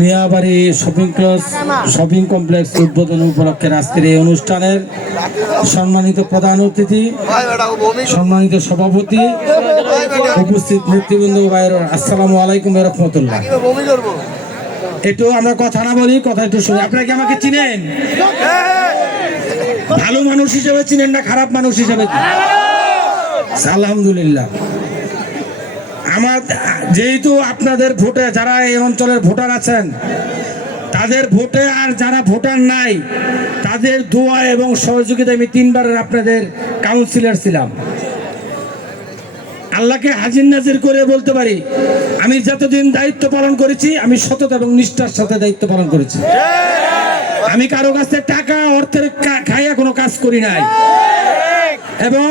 Miabari shopping complex উদ্বোধন উপলক্ষে আজকের এই অনুষ্ঠানের সম্মানিত প্রধান অতিথি, সম্মানিত সভাপতি, উপস্থিত নেতৃবৃন্দ ভাইয়ের আসসালামু আলাইকুম ওয়া রাহমাতুল্লাহ। একটু আমরা কথা না বলি, কথা একটু শুনি। আপনারা কি আমাকে চিনেন? ভালো মানুষ হিসেবে চিনেন না খারাপ মানুষ হিসেবে? আলহামদুলিল্লাহ। আমার যেহেতু আপনাদের ভোটে যারা এই অঞ্চলের ভোটার আছেন, তাদের ভোটে আর যারা ভোটার নাই তাদের দোয়া এবং সহযোগিতায় আমি 3 বারের আপনাদের কাউন্সিলর ছিলাম। আল্লাহকে হাজির নাজির করে বলতে পারি, আমি যতদিন দায়িত্ব পালন করেছি আমি সততা এবং নিষ্ঠার সাথে দায়িত্ব পালন করেছি। আমি কারো কাছে টাকা অর্থের খাইয়া কোনো কাজ করি নাই। এবং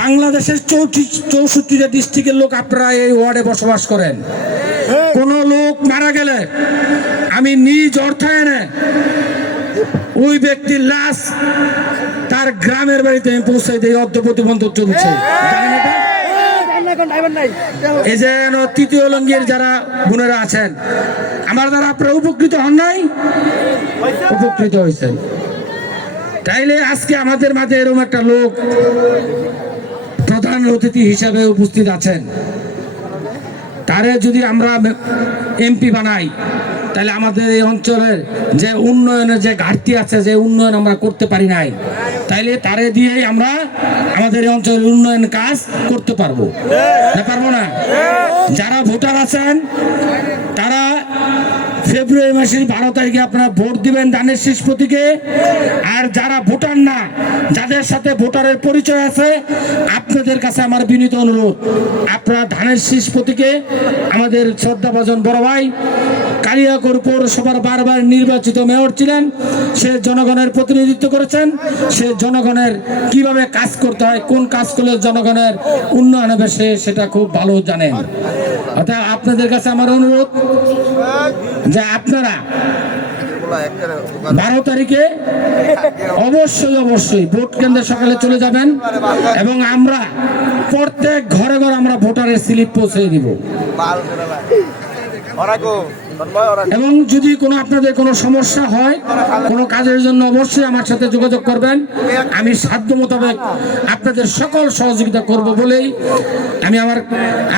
বাংলাদেশের 64টা ডিস্ট্রিক্টের লোক আপনারা এই ওয়ার্ডে বসবাস করেন। কোন লোক মারা গেলে আমি নিজ অর্থায়নে ওই ব্যক্তির লাশ তার গ্রামের বাড়িতে আমি পৌঁছাই দিই। অর্ধপ্রতিবন্ধ চলছে। এই যে তৃতীয় লিঙ্গের যারা বোনেরা আছেন, আমার দ্বারা আপনারা উপকৃত হন নাই? উপকৃত হয়েছেন। তাইলে আজকে আমাদের মাঝে এরকম একটা লোক প্রধান অতিথি হিসাবে উপস্থিত আছেন, তারে যদি আমরা এমপি বানাই তাহলে আমাদের এই অঞ্চলের যে উন্নয়নের যে ঘাটতি আছে, যে উন্নয়ন আমরা করতে পারি নাই, তাইলে তারে দিয়েই আমরা আমাদের এই অঞ্চলের উন্নয়ন কাজ করতে পারবো না? পারবো না? যারা ভোটার আছেন তারা ফেব্রুয়ারি মাসের 12 তারিখে আপনারা ভোট দিবেন ধানের শীষ প্রতীকে। আর যারা ভোটার না, যাদের সাথে ভোটারের পরিচয় আছে, আপনাদের কাছে আমার বিনীত অনুরোধ, আপনারা ধানের শীষ প্রতীকে আমাদের শ্রদ্ধাভাজন বড় ভাই কালিয়াকৈর পৌরসভার বারবার নির্বাচিত মেয়র ছিলেন, সে জনগণের প্রতিনিধিত্ব করেছেন, সে জনগণের কিভাবে কাজ করতে হয়, কোন কাজ করলে জনগণের উন্নয়ন হবে সেটা খুব ভালো জানেন। অর্থাৎ আপনাদের কাছে আমার অনুরোধ যে আপনারা 12 তারিখে অবশ্যই ভোট কেন্দ্রে সকালে চলে যাবেন এবং আমরা প্রত্যেক ঘরে ঘরে আমরা ভোটারের স্লিপ পৌঁছে দিব। এবং যদি কোনো আপনাদের কোনো সমস্যা হয় কোনো কাজের জন্য অবশ্যই আমার সাথে যোগাযোগ করবেন। আমি সাধ্য মোতাবেক আপনাদের সকল সহযোগিতা করব বলেই আমি আমার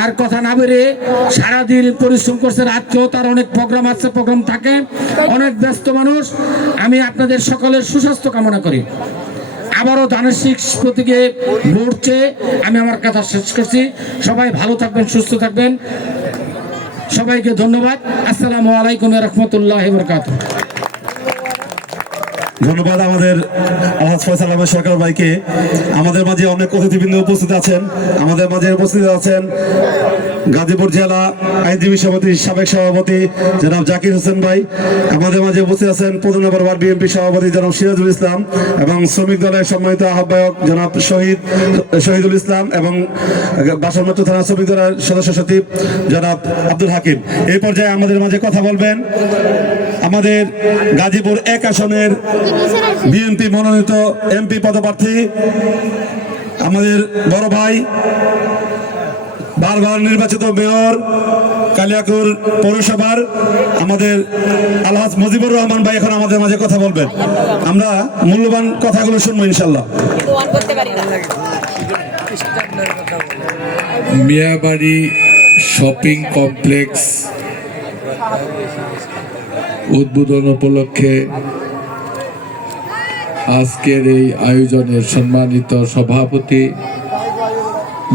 আর কথা না বেরে সারাদিন পরিশ্রম করছে, রাত্রেও তার অনেক প্রোগ্রাম আছে, প্রোগ্রাম থাকে, অনেক ব্যস্ত মানুষ। আমি আপনাদের সকলের সুস্বাস্থ্য কামনা করি। আবারও ধানের শীষ প্রতীকে ভোট চেয়ে আমি আমার কথা শেষ করছি। সবাই ভালো থাকবেন, সুস্থ থাকবেন। সবাইকে ধন্যবাদ। আসসালামু আলাইকুম ওয়া রাহমাতুল্লাহি ওয়া বারাকাতুহু। ধন্যবাদ আমাদের আলহাজ ফয়সাল আহমেদ সরকার ভাইকে। আমাদের মাঝে অনেক অতিথিবৃন্দ উপস্থিত আছেন। আমাদের মাঝে উপস্থিত আছেন গাজীপুর জেলা আইনজীবী সমিতির সাবেক সভাপতি জনাব জাকির হোসেন ভাই। আমাদের মাঝে উপস্থিত আছেন 15 নম্বর ওয়ার্ড বিএনপি সভাপতি জনাব সিরাজুল ইসলাম এবং শ্রমিক দলের সম্মানিত আহ্বায়ক জনাব শহীদুল ইসলাম এবং বাসনমাত্র থানা শ্রমিক দলের সদস্য সচিব জনাব আব্দুল হাকিম। এই পর্যায়ে আমাদের মাঝে কথা বলবেন আমাদের গাজীপুর 1 আসনের বিএনপি মনোনীত এমপি পদপ্রার্থী আমাদের বড় ভাই, বারবার নির্বাচিত মেয়র কালিয়াকৈর পৌরসভার আমাদের আলহাজ মুজিবুর রহমান ভাই এখন আমাদের মাঝে কথা বলবেন। আমরা মূল্যবান কথাগুলো শুনবো ইনশাল্লাহ। মিয়াবাড়ি শপিং কমপ্লেক্স উদ্বোধন উপলক্ষে আজকের এই আয়োজনের সম্মানিত সভাপতি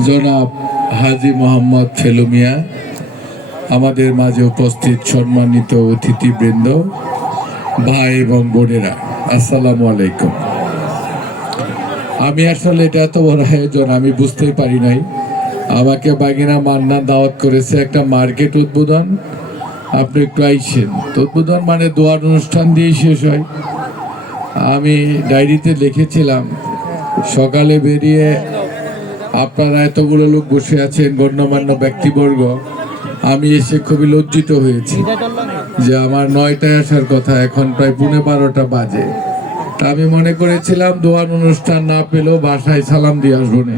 জনাব হাজী মোহাম্মদ ফেলু মিয়া, আমাদের মাঝে উপস্থিত সম্মানিত অতিথিবৃন্দ, ভাই এবং বোনেরা, আসসালামু আলাইকুম। আমি আসলে এটা এত বড় আয়োজন আমি বুঝতেই পারি নাই। আমাকে বাগিনা মান্না দাওয়াত করেছে একটা মার্কেট উদ্বোধন, আপনি একটু আইসেন। তো উদ্বোধন মানে দোয়ার অনুষ্ঠান দিয়ে শেষ হয়। আমি ডায়েরিতে লিখেছিলাম সকালে বেরিয়ে আপনারা এতগুলো লোক বসে আছেন, গণ্যমান্য ব্যক্তিবর্গ, আমি এসে খুবই লজ্জিত হয়েছি যে আমার 9টায় আসার কথা, এখন প্রায় 12:15 বাজে। তা আমি মনে করেছিলাম দোয়ার অনুষ্ঠান না পেলেও বাসায় সালাম দিয়ে আসবো না,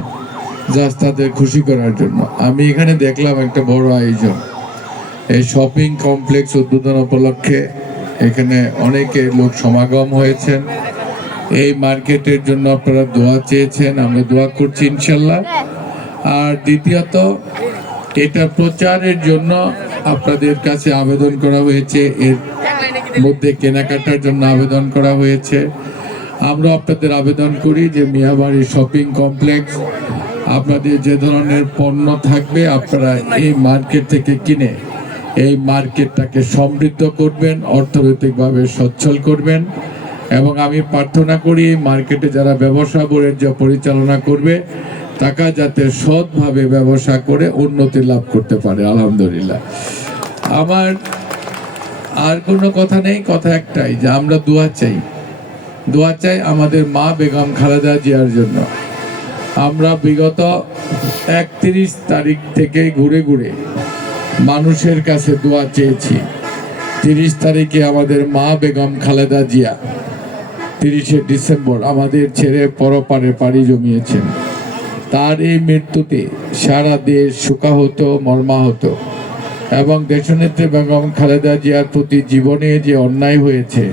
জাস্ট তাদের খুশি করার জন্য। আমি এখানে দেখলাম একটা বড় আয়োজন। এই শপিং কমপ্লেক্স উদ্বোধন উপলক্ষে এখানে অনেকে লোক সমাগম হয়েছেন। এই মার্কেটের জন্য আপনারা দোয়া চেয়েছেন, আমরা দোয়া করছি ইনশাল্লাহ। আর দ্বিতীয়ত, এটা প্রচারের জন্য আপনাদের কাছে আবেদন করা হয়েছে, এর মধ্যে কেনাকাটার জন্য আবেদন করা হয়েছে। আমরা আপনাদের আবেদন করি যে মিয়াবাড়ি শপিং কমপ্লেক্স আপনাদের যে ধরনের পণ্য থাকবে আপনারা এই মার্কেট থেকে কিনে এই মার্কেটটাকে সমৃদ্ধ করবেন, অর্থনৈতিকভাবে সচ্ছল করবেন। এবং আমি প্রার্থনা করি এই মার্কেটে যারা ব্যবসা বাণিজ্য পরিচালনা করবে তারা যাতে সৎভাবে ব্যবসা করে উন্নতি লাভ করতে পারে। আলহামদুলিল্লাহ। আমার আর কোনো কথা নেই, কথা একটাই যে আমরা দোয়া চাই আমাদের মা বেগম খালেদা জিয়ার জন্য। আমরা বিগত 31 তারিখ থেকে ঘুরে ঘুরে মানুষের কাছে দোয়া চেয়েছি। 30 তারিখে আমাদের মা বেগম খালেদা জিয়া 30শে ডিসেম্বর আমাদের ছেড়ে পরপারে পাড়ি জমিয়েছেন। তার এই মৃত্যুতে সারা দেশ শোকাহত, মর্মাহত। এবং দেশনেত্রী বেগম খালেদা জিয়ার প্রতি জীবনে যে অন্যায় হয়েছে,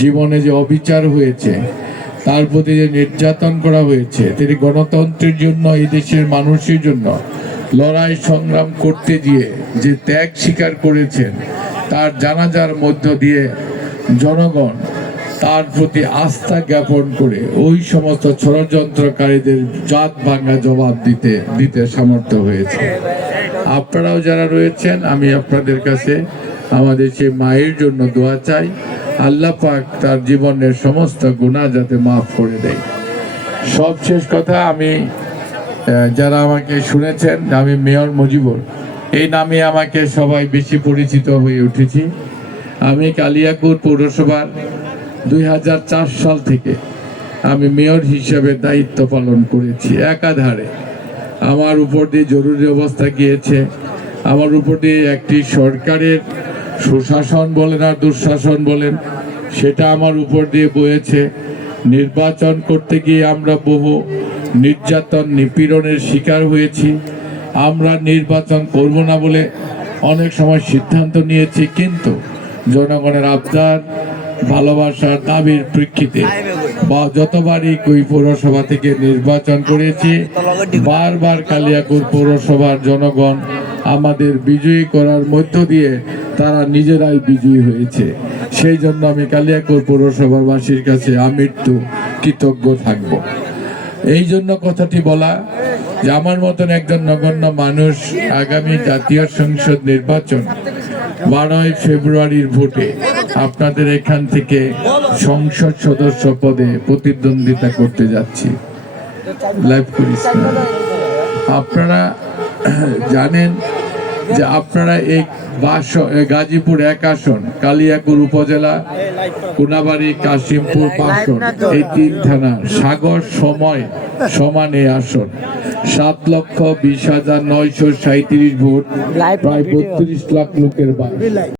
জীবনে যে অবিচার হয়েছে, তার প্রতি যে নির্যাতন করা হয়েছে, তিনি গণতন্ত্রের জন্য, এই দেশের মানুষের জন্য লড়াই সংগ্রাম করতে গিয়ে যে ত্যাগ স্বীকার করেছেন, তার জানাজার মধ্য দিয়ে জনগণ তার প্রতি আস্থা জ্ঞাপন করে ওই সমস্ত ষড়যন্ত্রকারীদের জাত ভাঙা জবাব দিতে সামর্থ্য হয়েছে। আপনারাও যারা রয়েছেন, আমি আপনাদের কাছে আমাদের সেই মায়ের জন্য দোয়া চাই, আল্লাহ পাক তার জীবনের সমস্ত গুনাহ যাতে মাফ করে দেয়। সবশেষ কথা, আমি যারা আমাকে শুনেছেন, আমি মেয়র মুজিবুর, এই নামে আমাকে সবাই বেশি পরিচিত হয়ে উঠেছি। আমি কালিয়াকৈর পৌরসভার 2004 সাল থেকে আমি মেয়র হিসেবে দায়িত্ব পালন করেছি। একাধারে আমার উপর দিয়ে জরুরি অবস্থা গিয়েছে, আমার উপর দিয়ে একটি সরকারের সুশাসন বলেন আর দুঃশাসন বলেন, সেটা আমার উপর দিয়ে বয়েছে। নির্বাচন করতে গিয়ে আমরা বহু নির্যাতন, নিপীড়নের শিকার হয়েছি। আমরা নির্বাচন করব না বলে অনেক সময় সিদ্ধান্ত নিয়েছি, কিন্তু জনগণের আবদার, ভালোবাসার দাবির প্রেক্ষিতে বা যতবারই কই পৌরসভা থেকে নির্বাচন করেছি, বারবার কালিয়াকৈর পৌরসভার জনগণ আমাদের বিজয়ী করার মধ্য দিয়ে তারা নিজেরাই বিজয়ী হয়েছে। সেই জন্য আমি কালিয়াকৈর পৌরসভাবাসীর কাছে আমৃত্যু কৃতজ্ঞ থাকব। এই জন্য কথাটি বলা যে আমার মতন একজন নগণ্য মানুষ আগামী জাতীয় সংসদ নির্বাচন 12ই ফেব্রুয়ারির ভোটে আপনাদের এখান থেকে সংসদ সদস্য পদে প্রতিদ্বন্দ্বিতা করতে যাচ্ছি। লাইভ করিস না। আপনারা জানেন যে আপনারা এই গাজীপুর 1 আসন, কালিয়াকৈর উপজেলা, কোনাবাড়ি, কাশিমপুর 5 আসন, এই 3 থানা সাগর সমানে আসন, 7,20,937 ভোট, প্রায় 32 লাখ লোকের বাস।